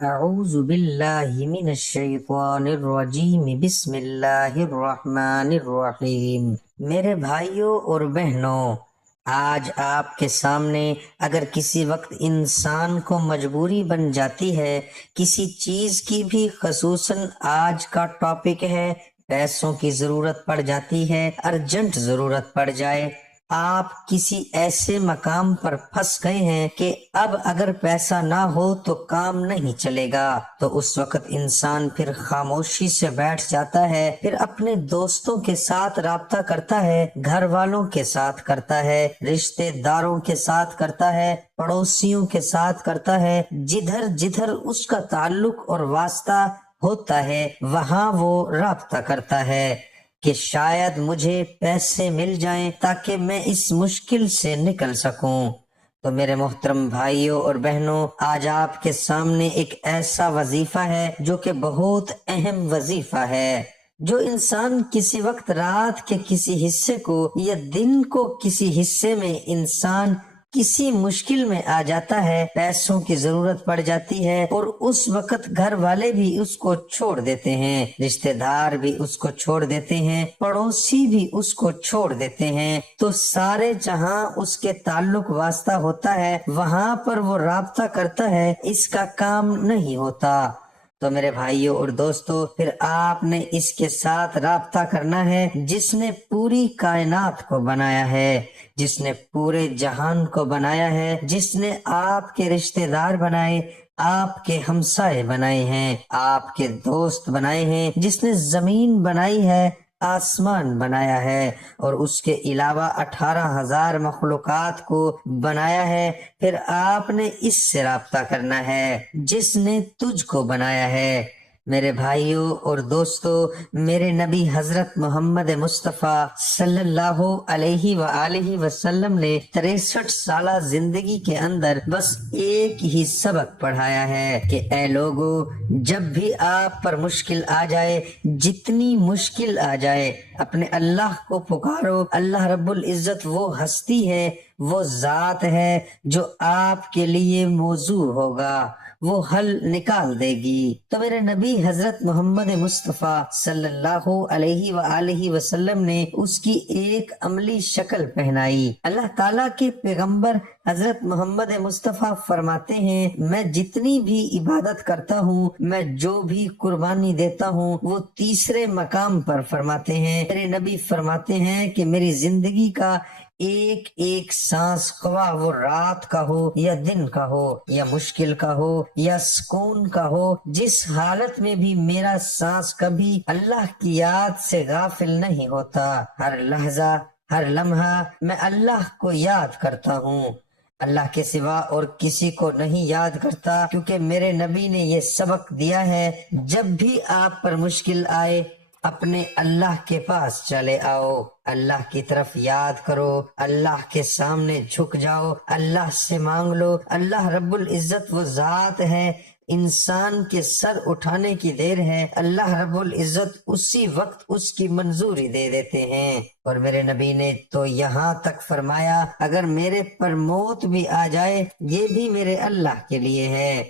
اعوذ باللہ من الشیطان الرجیم بسم اللہ الرحمن الرحیم۔ میرے بھائیوں اور بہنوں، آج آپ کے سامنے اگر کسی وقت انسان کو مجبوری بن جاتی ہے کسی چیز کی بھی، خصوصاً آج کا ٹاپک ہے پیسوں کی ضرورت پڑ جاتی ہے، ارجنٹ ضرورت پڑ جائے، آپ کسی ایسے مقام پر پھنس گئے ہیں کہ اب اگر پیسہ نہ ہو تو کام نہیں چلے گا، تو اس وقت انسان پھر خاموشی سے بیٹھ جاتا ہے، پھر اپنے دوستوں کے ساتھ رابطہ کرتا ہے، گھر والوں کے ساتھ کرتا ہے، رشتہ داروں کے ساتھ کرتا ہے، پڑوسیوں کے ساتھ کرتا ہے، جدھر جدھر اس کا تعلق اور واسطہ ہوتا ہے وہاں وہ رابطہ کرتا ہے کہ شاید مجھے پیسے مل جائیں تاکہ میں اس مشکل سے نکل سکوں۔ تو میرے محترم بھائیوں اور بہنوں، آج آپ کے سامنے ایک ایسا وظیفہ ہے جو کہ بہت اہم وظیفہ ہے، جو انسان کسی وقت رات کے کسی حصے کو یا دن کو کسی حصے میں انسان کسی مشکل میں آ جاتا ہے، پیسوں کی ضرورت پڑ جاتی ہے، اور اس وقت گھر والے بھی اس کو چھوڑ دیتے ہیں، رشتہ دار بھی اس کو چھوڑ دیتے ہیں، پڑوسی بھی اس کو چھوڑ دیتے ہیں، تو سارے جہاں اس کے تعلق واسطہ ہوتا ہے وہاں پر وہ رابطہ کرتا ہے، اس کا کام نہیں ہوتا۔ تو میرے بھائیوں اور دوستو، پھر آپ نے اس کے ساتھ رابطہ کرنا ہے جس نے پوری کائنات کو بنایا ہے، جس نے پورے جہان کو بنایا ہے، جس نے آپ کے رشتہ دار بنائے، آپ کے ہمسائے بنائے ہیں، آپ کے دوست بنائے ہیں، جس نے زمین بنائی ہے، آسمان بنایا ہے، اور اس کے علاوہ 18,000 مخلوقات کو بنایا ہے۔ پھر آپ نے اس سے رابطہ کرنا ہے جس نے تجھ کو بنایا ہے۔ میرے بھائیوں اور دوستو، میرے نبی حضرت محمد مصطفیٰ صلی اللہ علیہ وآلہ وسلم نے 63 سالہ زندگی کے اندر بس ایک ہی سبق پڑھایا ہے کہ اے لوگو، جب بھی آپ پر مشکل آ جائے، جتنی مشکل آ جائے، اپنے اللہ کو پکارو۔ اللہ رب العزت وہ ہستی ہے، وہ ذات ہے جو آپ کے لیے موضوع ہوگا، وہ حل نکال دے گی۔ تو میرے نبی حضرت محمد مصطفیٰ صلی اللہ علیہ وآلہ وسلم نے اس کی ایک عملی شکل پہنائی۔ اللہ تعالیٰ کے پیغمبر حضرت محمد مصطفیٰ فرماتے ہیں، میں جتنی بھی عبادت کرتا ہوں، میں جو بھی قربانی دیتا ہوں، وہ تیسرے مقام پر فرماتے ہیں۔ میرے نبی فرماتے ہیں کہ میری زندگی کا ایک ایک سانس، خواہ وہ رات کا ہو یا دن کا ہو یا مشکل کا ہو یا سکون کا ہو، جس حالت میں بھی میرا سانس کبھی اللہ کی یاد سے غافل نہیں ہوتا۔ ہر لحظہ، ہر لمحہ میں اللہ کو یاد کرتا ہوں، اللہ کے سوا اور کسی کو نہیں یاد کرتا، کیونکہ میرے نبی نے یہ سبق دیا ہے، جب بھی آپ پر مشکل آئے اپنے اللہ کے پاس چلے آؤ، اللہ کی طرف یاد کرو، اللہ کے سامنے جھک جاؤ، اللہ سے مانگ لو۔ اللہ رب العزت وہ ذات ہے، انسان کے سر اٹھانے کی دیر ہے، اللہ رب العزت اسی وقت اس کی منظوری دے دیتے ہیں۔ اور میرے نبی نے تو یہاں تک فرمایا، اگر میرے پر موت بھی آ جائے یہ بھی میرے اللہ کے لیے ہے۔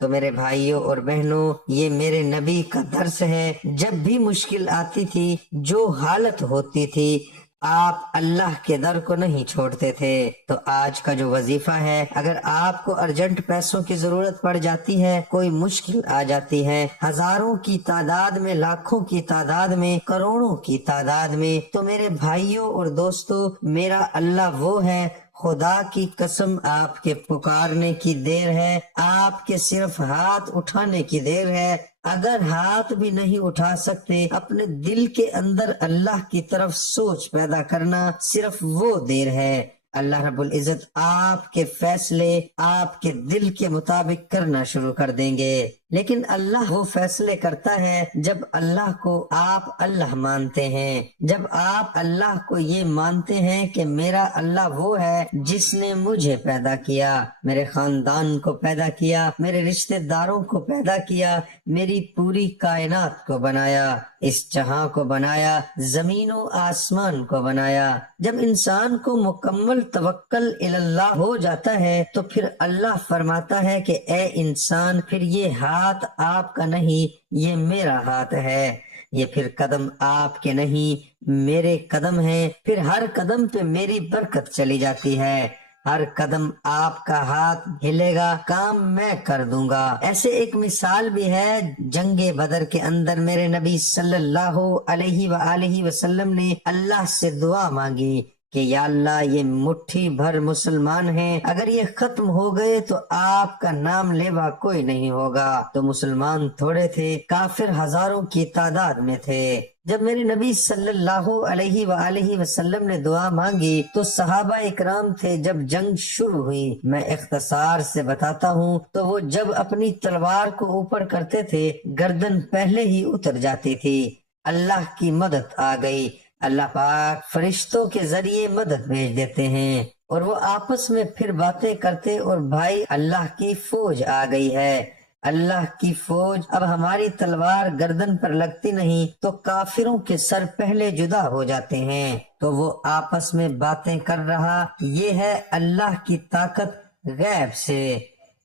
تو میرے بھائیوں اور بہنوں، یہ میرے نبی کا درس ہے، جب بھی مشکل آتی تھی، جو حالت ہوتی تھی، آپ اللہ کے در کو نہیں چھوڑتے تھے۔ تو آج کا جو وظیفہ ہے، اگر آپ کو ارجنٹ پیسوں کی ضرورت پڑ جاتی ہے، کوئی مشکل آ جاتی ہے، ہزاروں کی تعداد میں، لاکھوں کی تعداد میں، کروڑوں کی تعداد میں، تو میرے بھائیوں اور دوستو، میرا اللہ وہ ہے، خدا کی قسم آپ کے پکارنے کی دیر ہے، آپ کے صرف ہاتھ اٹھانے کی دیر ہے۔ اگر ہاتھ بھی نہیں اٹھا سکتے، اپنے دل کے اندر اللہ کی طرف سوچ پیدا کرنا، صرف وہ دیر ہے۔ اللہ رب العزت آپ کے فیصلے آپ کے دل کے مطابق کرنا شروع کر دیں گے۔ لیکن اللہ وہ فیصلے کرتا ہے جب اللہ کو آپ اللہ مانتے ہیں، جب آپ اللہ کو یہ مانتے ہیں کہ میرا اللہ وہ ہے جس نے مجھے پیدا کیا، میرے خاندان کو پیدا کیا، میرے رشتہ داروں کو پیدا کیا، میری پوری کائنات کو بنایا، اس جہاں کو بنایا، زمین و آسمان کو بنایا۔ جب انسان کو مکمل توکل اللہ ہو جاتا ہے تو پھر اللہ فرماتا ہے کہ اے انسان، پھر یہ ہاتھ آپ کا نہیں، یہ میرا ہاتھ ہے، یہ پھر قدم آپ کے نہیں، میرے قدم ہیں، پھر ہر قدم پہ میری برکت چلی جاتی ہے، ہر قدم آپ کا ہاتھ ہلے گا، کام میں کر دوں گا۔ ایسے ایک مثال بھی ہے، جنگ بدر کے اندر میرے نبی صلی اللہ علیہ وآلہ وسلم نے اللہ سے دعا مانگی کہ یا اللہ یہ مٹھی بھر مسلمان ہیں، اگر یہ ختم ہو گئے تو آپ کا نام لیوا کوئی نہیں ہوگا۔ تو مسلمان تھوڑے تھے، کافر ہزاروں کی تعداد میں تھے۔ جب میرے نبی صلی اللہ علیہ وآلہ وسلم نے دعا مانگی تو صحابہ اکرام تھے، جب جنگ شروع ہوئی، میں اختصار سے بتاتا ہوں، تو وہ جب اپنی تلوار کو اوپر کرتے تھے گردن پہلے ہی اتر جاتی تھی۔ اللہ کی مدد آ گئی، اللہ پاک فرشتوں کے ذریعے مدد بھیج دیتے ہیں اور وہ آپس میں پھر باتیں کرتے، اور بھائی اللہ کی فوج آ گئی ہے، اللہ کی فوج، اب ہماری تلوار گردن پر لگتی نہیں تو کافروں کے سر پہلے جدا ہو جاتے ہیں۔ تو وہ آپس میں باتیں کر رہا، یہ ہے اللہ کی طاقت غیب سے۔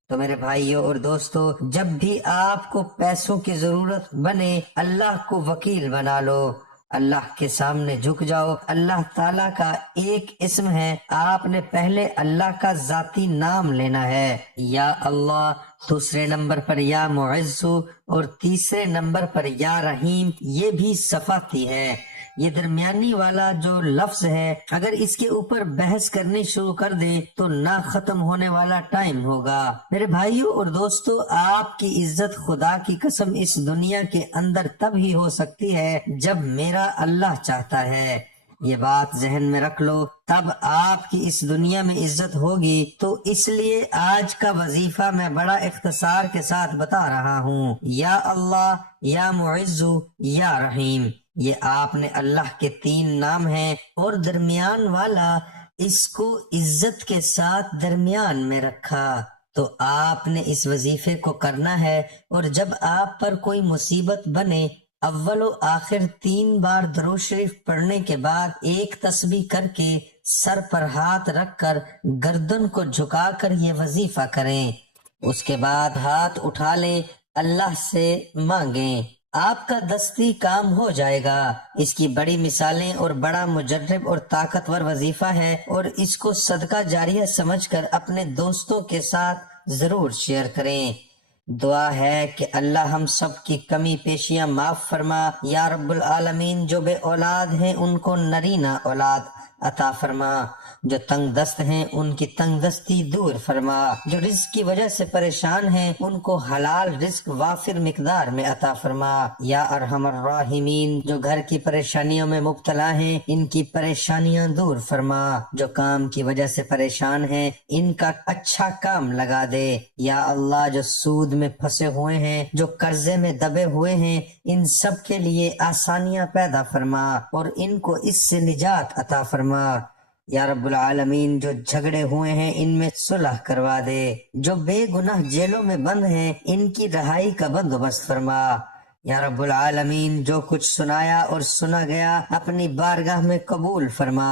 تو میرے بھائیوں اور دوستو، جب بھی آپ کو پیسوں کی ضرورت بنے، اللہ کو وکیل بنا لو، اللہ کے سامنے جھک جاؤ۔ اللہ تعالیٰ کا ایک اسم ہے، آپ نے پہلے اللہ کا ذاتی نام لینا ہے، یا اللہ، دوسرے نمبر پر یا معز، اور تیسرے نمبر پر یا رحیم۔ یہ بھی صفاتی ہے، یہ درمیانی والا جو لفظ ہے، اگر اس کے اوپر بحث کرنی شروع کر دیں تو نہ ختم ہونے والا ٹائم ہوگا۔ میرے بھائیوں اور دوستو، آپ کی عزت خدا کی قسم اس دنیا کے اندر تب ہی ہو سکتی ہے جب میرا اللہ چاہتا ہے، یہ بات ذہن میں رکھ لو، تب آپ کی اس دنیا میں عزت ہوگی۔ تو اس لیے آج کا وظیفہ میں بڑا اختصار کے ساتھ بتا رہا ہوں، یا اللہ، یا معز، یا رحیم۔ یہ آپ نے اللہ کے 3 نام ہیں، اور درمیان والا اس کو عزت کے ساتھ درمیان میں رکھا۔ تو آپ نے اس وظیفے کو کرنا ہے، اور جب آپ پر کوئی مصیبت بنے، اول و آخر 3 بار درود شریف پڑھنے کے بعد ایک تسبیح کر کے سر پر ہاتھ رکھ کر گردن کو جھکا کر یہ وظیفہ کریں، اس کے بعد ہاتھ اٹھا لیں، اللہ سے مانگیں، آپ کا دستی کام ہو جائے گا۔ اس کی بڑی مثالیں اور بڑا مجرب اور طاقتور وظیفہ ہے، اور اس کو صدقہ جاریہ سمجھ کر اپنے دوستوں کے ساتھ ضرور شیئر کریں۔ دعا ہے کہ اللہ ہم سب کی کمی پیشیاں معاف فرما، یا رب العالمین، جو بے اولاد ہیں ان کو نرینہ اولاد عطا فرما، جو تنگ دست ہیں ان کی تنگ دستی دور فرما، جو رزق کی وجہ سے پریشان ہیں ان کو حلال رزق وافر مقدار میں عطا فرما، یا ارحم الراحمین، جو گھر کی پریشانیوں میں مبتلا ہیں ان کی پریشانیاں دور فرما، جو کام کی وجہ سے پریشان ہیں ان کا اچھا کام لگا دے، یا اللہ، جو سود میں پھنسے ہوئے ہیں، جو قرضے میں دبے ہوئے ہیں، ان سب کے لیے آسانیاں پیدا فرما اور ان کو اس سے نجات عطا فرما، یا رب العالمین، جو جھگڑے ہوئے ہیں ان میں صلح کروا دے، جو بے گناہ جیلوں میں بند ہیں ان کی رہائی کا بندوبست فرما، یا رب العالمین، جو کچھ سنایا اور سنا گیا اپنی بارگاہ میں قبول فرما۔